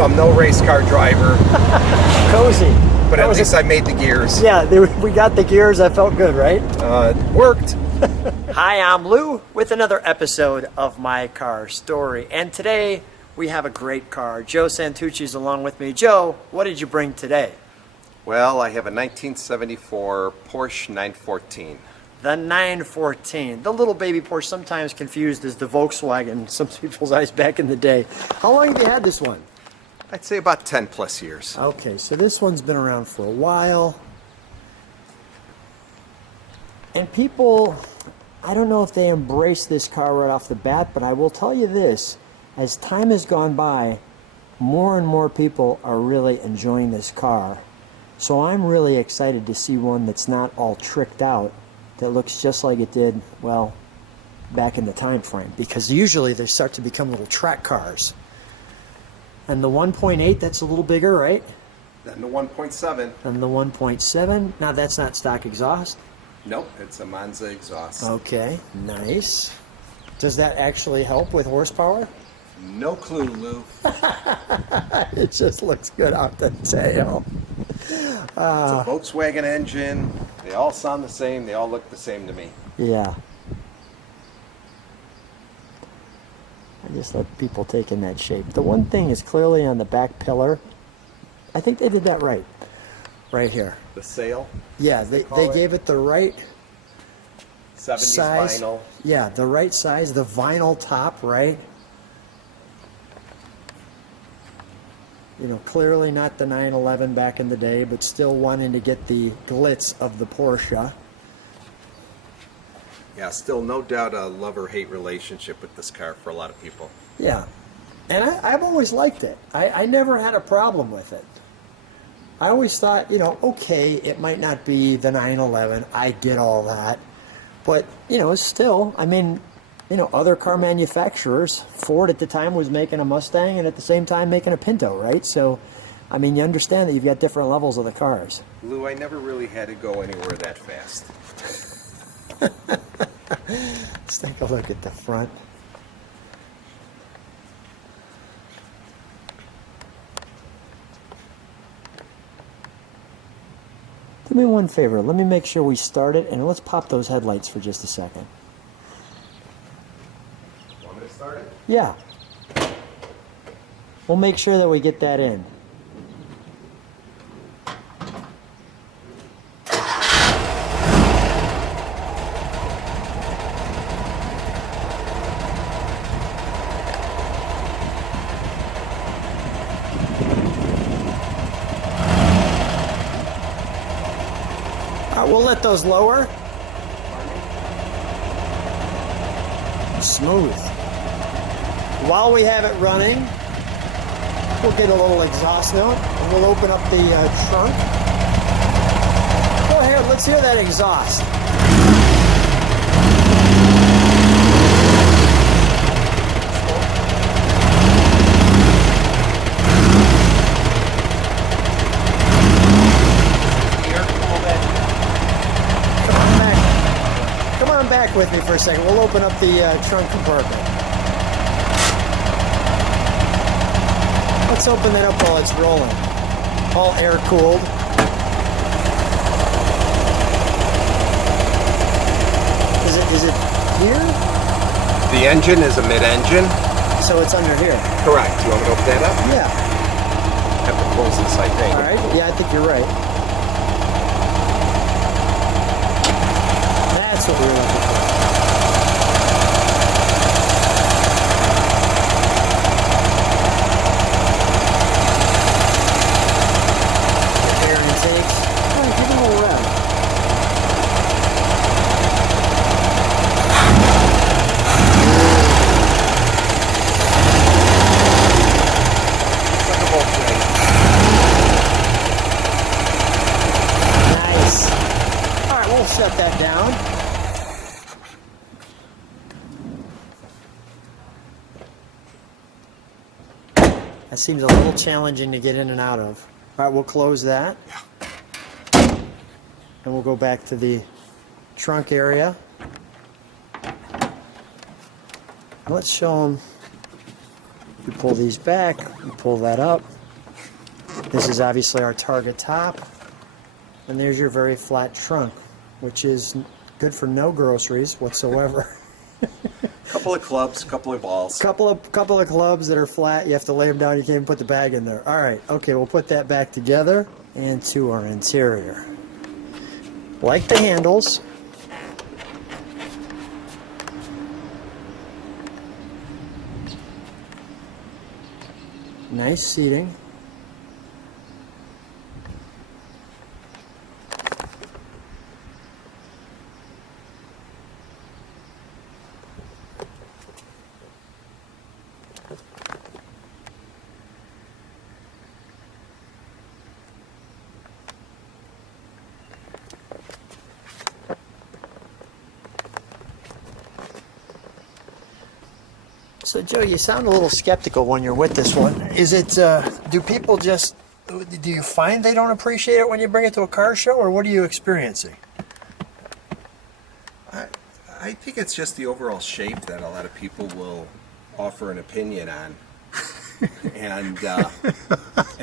I'm no race car driver. Cozy. But at least I made the gears. Yeah, we got the gears. That felt good, right? Worked. Hi, I'm Lou with another episode of My Car Story. And today we have a great car. Joe Santucci is along with me. Joe, what did you bring today? Well, I have a 1974 Porsche 914. The 914, the little baby Porsche, sometimes confused as the Volkswagen in some people's eyes back in the day. How long have you had this one? I'd say about 10 plus years. Okay, so this one's been around for a while. And people, I don't know if they embrace this car right off the bat, but I will tell you this. As time has gone by, more and more people are really enjoying this car. So I'm really excited to see one that's not all tricked out, that looks just like it did, well, back in the time frame. Because usually they start to become little track cars. And the 1.8, that's a little bigger, right? Then the 1.7. And the 1.7, now that's not stock exhaust? Nope, it's a Monza exhaust. Okay, nice. Does that actually help with horsepower? No clue, Lou. It just looks good off the tail. It's a Volkswagen engine. They all sound the same. They all look the same to me. Yeah. I just love people taking that shape. The one thing is clearly on the back pillar. I think they did that right. Right here. The sail? Yeah, they gave it the right 70s size. vinyl. Yeah, the right size. The vinyl top, right? You know, clearly not the 911 back in the day, but still wanting to get the glitz of the Porsche. Yeah, still no doubt a love-or-hate relationship with this car for a lot of people. Yeah, and I've always liked it. I never had a problem with it. I always thought, you know, okay, it might not be the 911. I get all that. But, you know, still, I mean, you know, other car manufacturers, Ford at the time was making a Mustang and at the same time making a Pinto, right? So, I mean, you understand that you've got different levels of the cars. Lou, I never really had to go anywhere that fast. Let's take a look at the front. Do me one favor. Let me make sure we start it, and let's pop those headlights for just a second. Want me to start it? Yeah. We'll make sure that we get that in. We'll let those lower. Smooth. While we have it running, we'll get a little exhaust note, and we'll open up the trunk. Go ahead, let's hear that exhaust. Back with me for a second. We'll open up the trunk compartment. Let's open that up while it's rolling. All air cooled. Is it here? The engine is a mid-engine. So it's under here. Correct. You want me to open that up? Yeah. Have to close this, I think. All right. Yeah, I think you're right. That's what we were looking for. Air intakes. All right, give it a little rev. It's like a Volkswagen. Nice. All right, we'll shut that down. That seems a little challenging to get in and out of. All right, we'll close that. Yeah. And we'll go back to the trunk area. Let's show them You pull these back, you pull that up. This is obviously our target top. And there's your very flat trunk, which is good for no groceries whatsoever. Couple of clubs, couple of balls. Couple of clubs that are flat. You have to lay them down. You can't even put the bag in there. All right. Okay, we'll put that back together and to our interior. Like the handles. Nice seating. So Joe, you sound a little skeptical when you're with this one. Is it, do people just, do you find they don't appreciate it when you bring it to a car show, or what are you experiencing? I think it's just the overall shape that a lot of people will offer an opinion on. And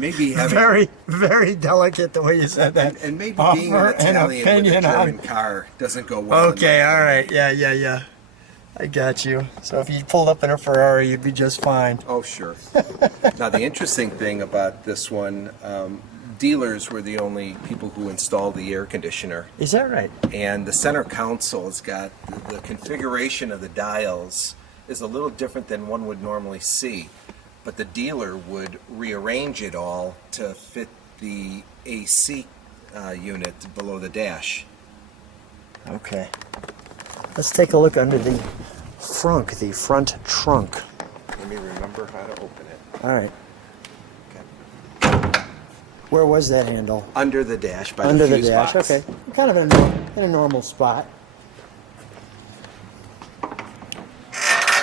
maybe having... Very, very delicate the way you said that. And maybe being an Italian with a German car doesn't go well. Okay, all right. Yeah. I got you. So if you pulled up in a Ferrari, you'd be just fine. Oh, sure. Now, the interesting thing about this one, dealers were the only people who installed the air conditioner. Is that right? And the center console has got the configuration of the dials is a little different than one would normally see. But the dealer would rearrange it all to fit the AC unit below the dash. Okay. Let's take a look under the front trunk. Let me remember how to open it. All right. Okay. Where was that handle? Under the dash, by Under the the fuse dash. box. Okay. Kind of in a normal spot.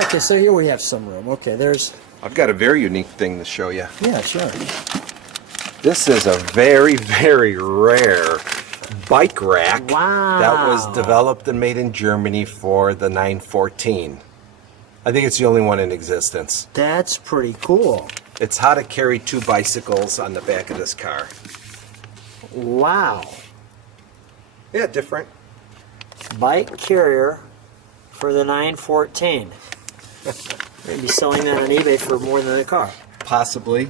Okay, so here we have some room. Okay, there's... I've got a very unique thing to show you. Yeah, sure. This is a very, very rare bike rack. Wow. That was developed and made in Germany for the 914. I think it's the only one in existence. That's pretty cool. It's how to carry two bicycles on the back of this car. Wow. Yeah, different. Bike carrier for the 914. Maybe selling that on eBay for more than a car. Possibly.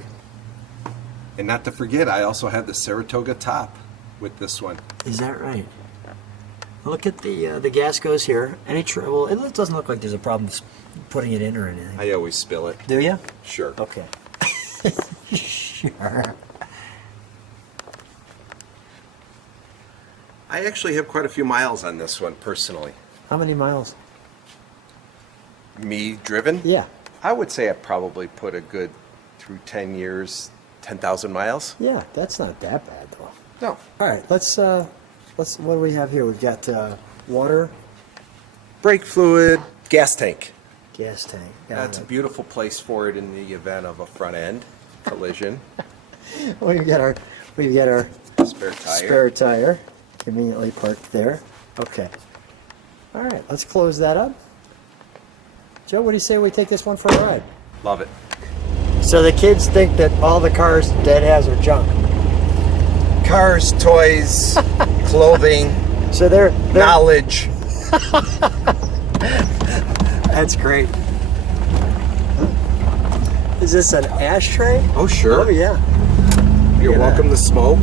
And not to forget, I also have the Saratoga top with this one. Is that right? Look at the gas goes here. Any trouble? It doesn't look like there's a problem putting it in or anything. I always spill it. Do you? Sure. Okay. Sure. I actually have quite a few miles on this one personally. How many miles? Me driven? Yeah. I would say I probably put a good, through 10 years, 10,000 miles. Yeah, that's not that bad though. No. All right, let's what do we have here? We've got water, Brake fluid, gas tank. gas tank. That's a beautiful place for it in the event of a front end collision. We've got our Spare tire. spare tire conveniently parked there. Okay. All right, let's close that up. Joe, what do you say we take this one for a ride? Love it. So the kids think that all the cars Dad has are junk. Cars, toys, clothing, So they're knowledge. That's great. Is this an ashtray? Oh, sure. Oh yeah. You're Look at welcome to smoke.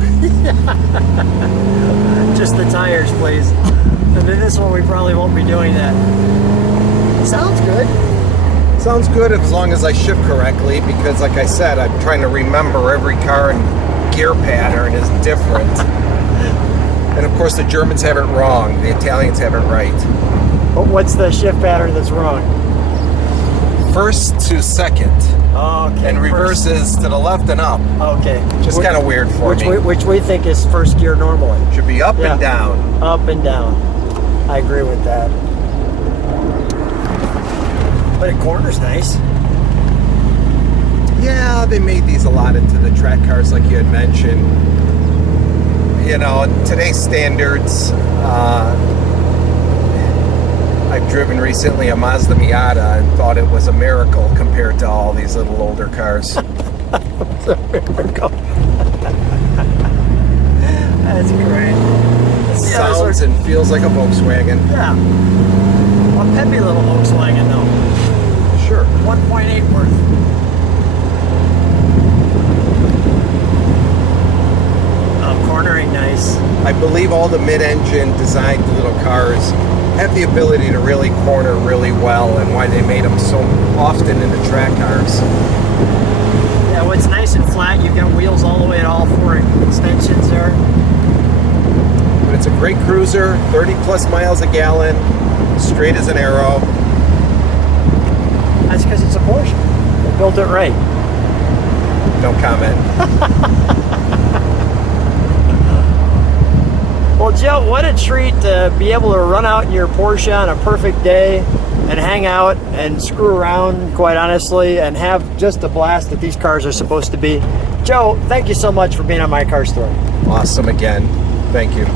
Just the tires, please. And then this one we probably won't be doing that. Sounds good. Sounds good as long as I shift correctly, because like I said, I'm trying to remember every car and gear pattern is different. And of course the Germans have it wrong, the Italians have it right. But what's the shift pattern that's wrong? First to second, Okay. and reverse is to the left and up. Okay. Just kind of weird for me. Which we think is first gear normally. Should be up Yeah. and down. Up and down. I agree with that. But a corner's nice. Yeah, they made these a lot into the track cars like you had mentioned. You know, today's standards, I've driven recently a Mazda Miata and thought it was a miracle compared to all these little older cars. It's a miracle. That's great. It sounds and feels like a Volkswagen. Yeah. A peppy little Volkswagen, though. Sure. 1.8 worth. Cornering nice. I believe all the mid-engine designed little cars have the ability to really corner really well, and why they made them so often into track cars. Yeah, what's nice and flat, you've got wheels all the way at all four extensions there. But it's a great cruiser, 30 plus miles a gallon, straight as an arrow. That's because it's a Porsche. They built it right. Don't comment. Well, Joe, what a treat to be able to run out in your Porsche on a perfect day and hang out and screw around, quite honestly, and have just the blast that these cars are supposed to be. Joe, thank you so much for being on My Car Story. Awesome again. Thank you.